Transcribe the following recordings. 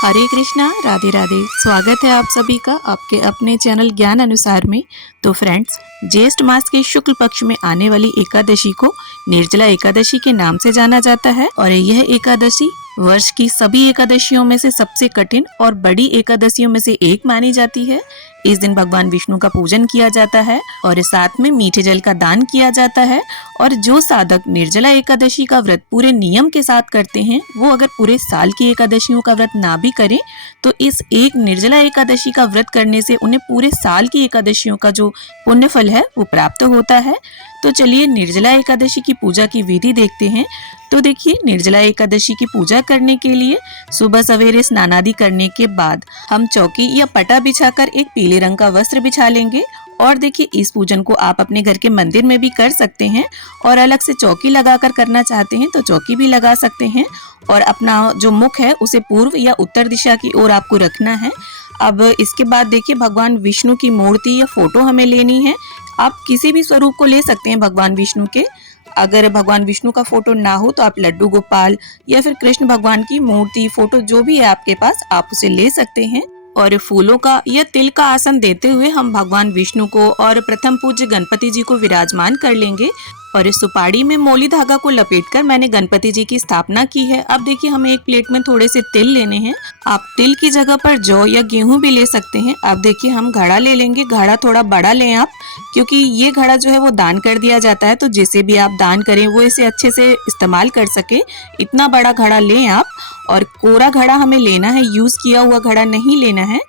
हरे कृष्णा, राधे राधे। स्वागत है आप सभी का आपके अपने चैनल ज्ञान अनुसार में। तो फ्रेंड्स, ज्येष्ठ मास के शुक्ल पक्ष में आने वाली एकादशी को निर्जला एकादशी के नाम से जाना जाता है और यह एकादशी वर्ष की सभी एकादशियों में से सबसे कठिन और बड़ी एकादशियों में से एक मानी जाती है। इस दिन भगवान विष्णु का पूजन किया जाता है और साथ में मीठे जल का दान किया जाता है। और जो साधक निर्जला एकादशी का व्रत पूरे नियम के साथ करते हैं, वो अगर पूरे साल की एकादशियों का व्रत ना भी करें तो इस एक निर्जला एकादशी का व्रत करने से उन्हें पूरे साल की एकादशियों का जो पुण्य फल है वो प्राप्त होता है। तो चलिए निर्जला एकादशी की पूजा की विधि देखते हैं। तो देखिए, निर्जला एकादशी की पूजा करने के लिए सुबह सवेरे स्नान आदि करने के बाद हम चौकी या पटा बिछाकर एक पीले रंग का वस्त्र बिछा लेंगे। और देखिए, इस पूजन को आप अपने घर के मंदिर में भी कर सकते हैं और अलग से चौकी लगाकर करना चाहते हैं तो चौकी भी लगा सकते हैं। और अपना जो मुख है उसे पूर्व या उत्तर दिशा की ओर आपको रखना है। अब इसके बाद देखिए, भगवान विष्णु की मूर्ति या फोटो हमें लेनी है। आप किसी भी स्वरूप को ले सकते हैं भगवान विष्णु के। अगर भगवान विष्णु का फोटो ना हो तो आप लड्डू गोपाल या फिर कृष्ण भगवान की मूर्ति फोटो जो भी है आपके पास, आप उसे ले सकते हैं। और फूलों का या तिल का आसन देते हुए हम भगवान विष्णु को और प्रथम पूज्य गणपति जी को विराजमान कर लेंगे। और इस सुपारी में मोली धागा को लपेटकर मैंने गणपति जी की स्थापना की है। अब देखिए, हमें एक प्लेट में थोड़े से तिल लेने हैं। आप तिल की जगह पर जौ या गेहूं भी ले सकते हैं। अब देखिए, हम घड़ा ले लेंगे। घड़ा थोड़ा बड़ा लें आप, क्योंकि ये घड़ा जो है वो दान कर दिया जाता है, तो जिसे भी आप दान करें वो इसे अच्छे से इस्तेमाल कर सके, इतना बड़ा घड़ा लें आप। और कोरा घड़ा हमें लेना है, यूज किया हुआ घड़ा नहीं लेना है।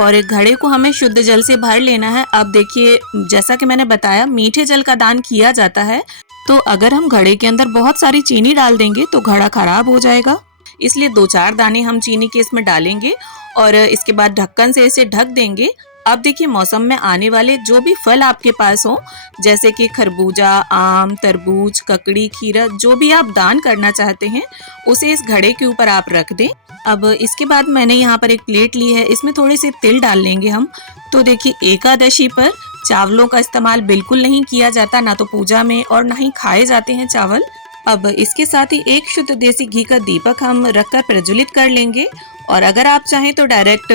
और घड़े को हमें शुद्ध जल से भर लेना है। अब देखिए, जैसा कि मैंने बताया, मीठे जल का दान किया जाता है, तो अगर हम घड़े के अंदर बहुत सारी चीनी डाल देंगे तो घड़ा खराब हो जाएगा। इसलिए 2-4 दाने हम चीनी के इसमें डालेंगे और इसके बाद ढक्कन से इसे ढक देंगे। अब देखिए, मौसम में आने वाले जो भी फल आपके पास हो, जैसे कि खरबूजा, आम, तरबूज, ककड़ी, खीरा, जो भी आप दान करना चाहते हैं उसे इस घड़े के ऊपर आप रख दें। अब इसके बाद मैंने यहाँ पर एक प्लेट ली है, इसमें थोड़े से तिल डाल लेंगे हम। तो देखिए, एकादशी पर चावलों का इस्तेमाल बिल्कुल नहीं किया जाता, ना तो पूजा में और ना ही खाए जाते हैं चावल। अब इसके साथ ही एक शुद्ध देसी घी का दीपक हम रखकर प्रज्वलित कर लेंगे। और अगर आप चाहें तो डायरेक्ट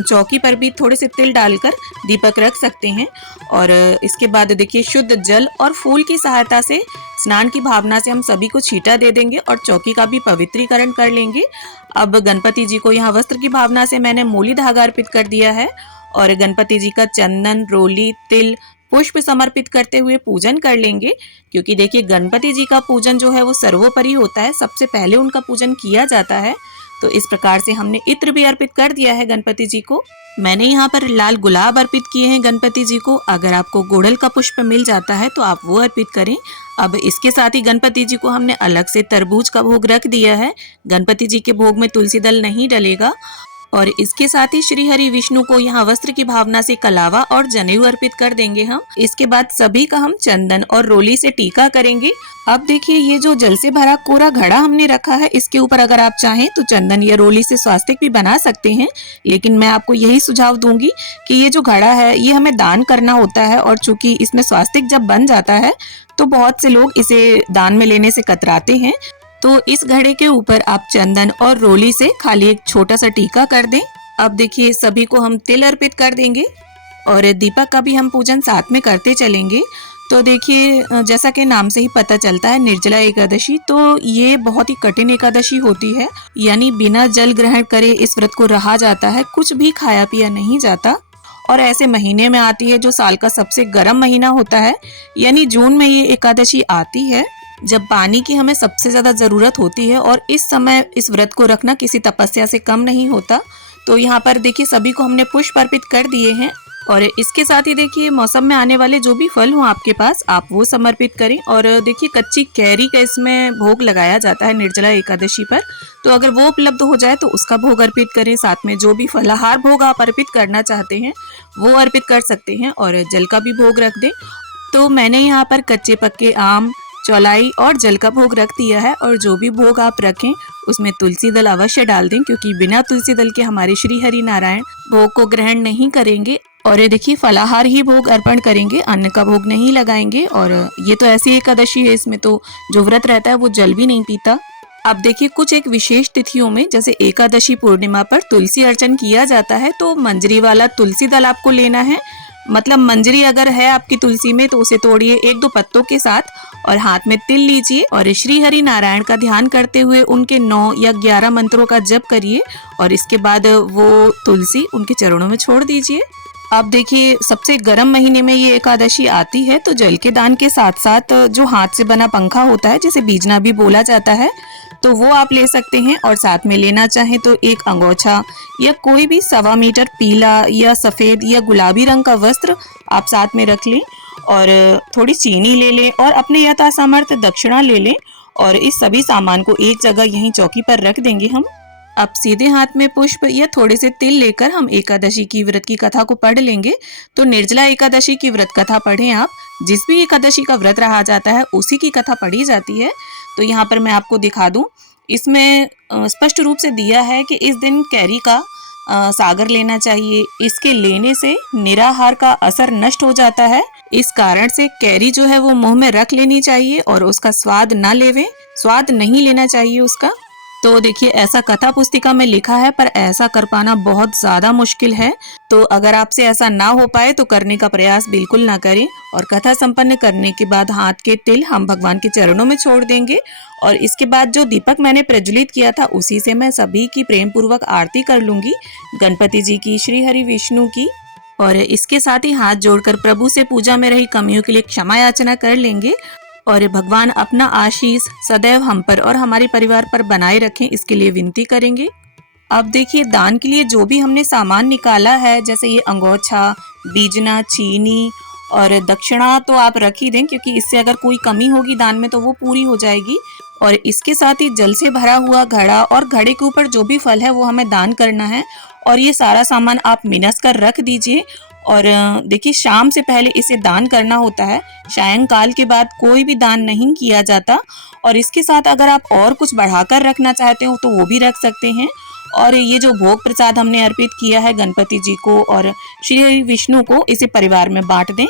चौकी पर भी थोड़े से तिल डालकर दीपक रख सकते हैं। और इसके बाद देखिए, शुद्ध जल और फूल की सहायता से स्नान की भावना से हम सभी को छींटा दे देंगे और चौकी का भी पवित्रीकरण कर लेंगे। अब गणपति जी को यहाँ वस्त्र की भावना से मैंने मोली धागा अर्पित कर दिया है और गणपति जी का चंदन, रोली, तिल, पुष्प समर्पित करते हुए पूजन कर लेंगे। क्योंकि देखिए, गणपति जी का पूजन जो है वो सर्वोपरि होता है, सबसे पहले उनका पूजन किया जाता है। तो इस प्रकार से हमने इत्र भी अर्पित कर दिया है गणपति जी को। मैंने यहाँ पर लाल गुलाब अर्पित किए हैं गणपति जी को। अगर आपको गुड़हल का पुष्प मिल जाता है तो आप वो अर्पित करें। अब इसके साथ ही गणपति जी को हमने अलग से तरबूज का भोग रख दिया है। गणपति जी के भोग में तुलसी दल नहीं डलेगा। और इसके साथ ही श्री हरि विष्णु को यहाँ वस्त्र की भावना से कलावा और जनेऊ अर्पित कर देंगे हम। इसके बाद सभी का हम चंदन और रोली से टीका करेंगे। अब देखिए, ये जो जल से भरा कोरा घड़ा हमने रखा है, इसके ऊपर अगर आप चाहें तो चंदन या रोली से स्वास्तिक भी बना सकते हैं। लेकिन मैं आपको यही सुझाव दूंगी कि ये जो घड़ा है ये हमें दान करना होता है, और चूंकि इसमें स्वास्तिक जब बन जाता है तो बहुत से लोग इसे दान में लेने से कतराते हैं। तो इस घड़े के ऊपर आप चंदन और रोली से खाली एक छोटा सा टीका कर दें। अब देखिए, सभी को हम तिल अर्पित कर देंगे और दीपक का भी हम पूजन साथ में करते चलेंगे। तो देखिए, जैसा कि नाम से ही पता चलता है, निर्जला एकादशी, तो ये बहुत ही कठिन एकादशी होती है। यानी बिना जल ग्रहण करे इस व्रत को रहा जाता है, कुछ भी खाया पिया नहीं जाता। और ऐसे महीने में आती है जो साल का सबसे गर्म महीना होता है, यानी जून में ये एकादशी आती है, जब पानी की हमें सबसे ज्यादा जरूरत होती है। और इस समय इस व्रत को रखना किसी तपस्या से कम नहीं होता। तो यहाँ पर देखिए, सभी को हमने पुष्प अर्पित कर दिए हैं। और इसके साथ ही देखिए, मौसम में आने वाले जो भी फल हो आपके पास, आप वो समर्पित करें। और देखिए, कच्ची कैरी का इसमें भोग लगाया जाता है निर्जला एकादशी पर, तो अगर वो उपलब्ध हो जाए तो उसका भोग अर्पित करें। साथ में जो भी फलाहार भोग आप अर्पित करना चाहते हैं वो अर्पित कर सकते हैं और जल का भी भोग रख दें। तो मैंने यहाँ पर कच्चे पक्के आम, चौलाई और जल का भोग रख दिया है। और जो भी भोग आप रखें उसमें तुलसी दल अवश्य डाल दें, क्योंकि बिना तुलसी दल के हमारे श्री हरि नारायण भोग को ग्रहण नहीं करेंगे। और ये देखिए, फलाहार ही भोग अर्पण करेंगे, अन्न का भोग नहीं लगाएंगे। और ये तो ऐसी एकादशी है, इसमें तो जो व्रत रहता है वो जल भी नहीं पीता। अब देखिए कुछ एक विशेष तिथियों में जैसे एकादशी पूर्णिमा पर तुलसी अर्चन किया जाता है, तो मंजरी वाला तुलसी दल आपको लेना है। मतलब मंजरी अगर है आपकी तुलसी में तो उसे तोड़िए 1-2 पत्तों के साथ और हाथ में तिल लीजिए और श्री हरि नारायण का ध्यान करते हुए उनके 9 या 11 मंत्रों का जप करिए और इसके बाद वो तुलसी उनके चरणों में छोड़ दीजिए। अब देखिए सबसे गर्म महीने में ये एकादशी आती है, तो जल के दान के साथ साथ जो हाथ से बना पंखा होता है जिसे बीजना भी बोला जाता है, तो वो आप ले सकते हैं। और साथ में लेना चाहें तो एक अंगोछा या कोई भी 1.25 मीटर पीला या सफ़ेद या गुलाबी रंग का वस्त्र आप साथ में रख लें और थोड़ी चीनी ले लें और अपने यथासामर्थ्य दक्षिणा ले लें और इस सभी सामान को एक जगह यहीं चौकी पर रख देंगे हम। अब सीधे हाथ में पुष्प या थोड़े से तिल लेकर हम एकादशी की व्रत की कथा को पढ़ लेंगे। तो निर्जला एकादशी की व्रत कथा पढ़ें आप। जिस भी एकादशी का व्रत रहा जाता है उसी की कथा पढ़ी जाती है। तो यहाँ पर मैं आपको दिखा दूं, इसमें स्पष्ट रूप से दिया है कि इस दिन कैरी का सागर लेना चाहिए। इसके लेने से निराहार का असर नष्ट हो जाता है। इस कारण से कैरी जो है वो मुंह में रख लेनी चाहिए और उसका स्वाद ना लेवे, स्वाद नहीं लेना चाहिए उसका। तो देखिए ऐसा कथा पुस्तिका में लिखा है, पर ऐसा कर पाना बहुत ज़्यादा मुश्किल है। तो अगर आपसे ऐसा ना हो पाए तो करने का प्रयास बिल्कुल ना करें। और कथा संपन्न करने के बाद हाथ के तिल हम भगवान के चरणों में छोड़ देंगे और इसके बाद जो दीपक मैंने प्रज्वलित किया था उसी से मैं सभी की प्रेम पूर्वक आरती कर लूंगी, गणपति जी की, श्री हरि विष्णु की। और इसके साथ ही हाथ जोड़कर प्रभु से पूजा में रही कमियों के लिए क्षमा याचना कर लेंगे और भगवान अपना आशीष सदैव हम पर और हमारे परिवार पर बनाए रखें, इसके लिए विनती करेंगे। अब देखिए दान के लिए जो भी हमने सामान निकाला है, जैसे ये अंगोछा, बीजना, चीनी और दक्षिणा तो आप रख ही दें, क्योंकि इससे अगर कोई कमी होगी दान में तो वो पूरी हो जाएगी। और इसके साथ ही जल से भरा हुआ घड़ा और घड़े के ऊपर जो भी फल है वो हमें दान करना है। और ये सारा सामान आप मिनस कर रख दीजिए। और देखिए शाम से पहले इसे दान करना होता है, सायंकाल के बाद कोई भी दान नहीं किया जाता। और इसके साथ अगर आप और कुछ बढ़ाकर रखना चाहते हो तो वो भी रख सकते हैं। और ये जो भोग प्रसाद हमने अर्पित किया है गणपति जी को और श्री विष्णु को, इसे परिवार में बांट दें।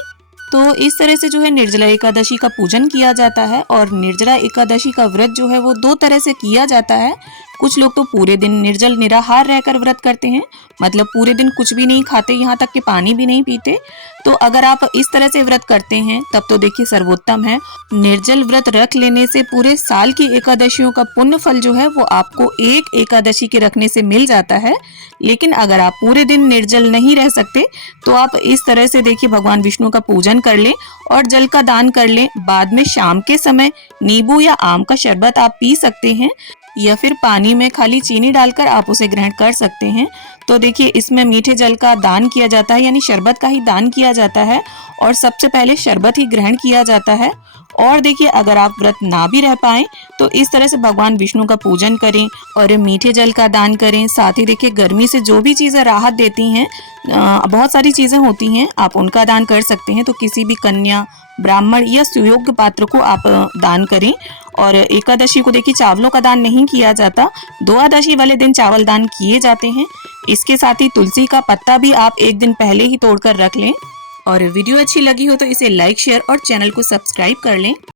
तो इस तरह से जो है निर्जला एकादशी का पूजन किया जाता है। और निर्जला एकादशी का व्रत जो है वो 2 तरह से किया जाता है। कुछ लोग तो पूरे दिन निर्जल निराहार रहकर व्रत करते हैं, मतलब पूरे दिन कुछ भी नहीं खाते, यहाँ तक कि पानी भी नहीं पीते। तो अगर आप इस तरह से व्रत करते हैं तब तो देखिए सर्वोत्तम है। निर्जल व्रत रख लेने से पूरे साल की एकादशियों का पुण्य फल जो है वो आपको एक एकादशी के रखने से मिल जाता है। लेकिन अगर आप पूरे दिन निर्जल नहीं रह सकते तो आप इस तरह से देखिए भगवान विष्णु का पूजन कर लें और जल का दान कर लें। बाद में शाम के समय नींबू या आम का शरबत आप पी सकते हैं या फिर पानी में खाली चीनी डालकर आप उसे ग्रहण कर सकते हैं। तो देखिए इसमें मीठे जल का दान किया जाता है, यानी शरबत का ही दान किया जाता है और सबसे पहले शरबत ही ग्रहण किया जाता है। और देखिए अगर आप व्रत ना भी रह पाए तो इस तरह से भगवान विष्णु का पूजन करें और मीठे जल का दान करें। साथ ही देखिए गर्मी से जो भी चीज़ें राहत देती हैं, बहुत सारी चीज़ें होती हैं, आप उनका दान कर सकते हैं। तो किसी भी कन्या, ब्राह्मण या सुयोग्य पात्र को आप दान करें। और एकादशी को देखिए चावलों का दान नहीं किया जाता, द्वादशी वाले दिन चावल दान किए जाते हैं। इसके साथ ही तुलसी का पत्ता भी आप एक दिन पहले ही तोड़कर रख लें। और वीडियो अच्छी लगी हो तो इसे लाइक, शेयर और चैनल को सब्सक्राइब कर लें।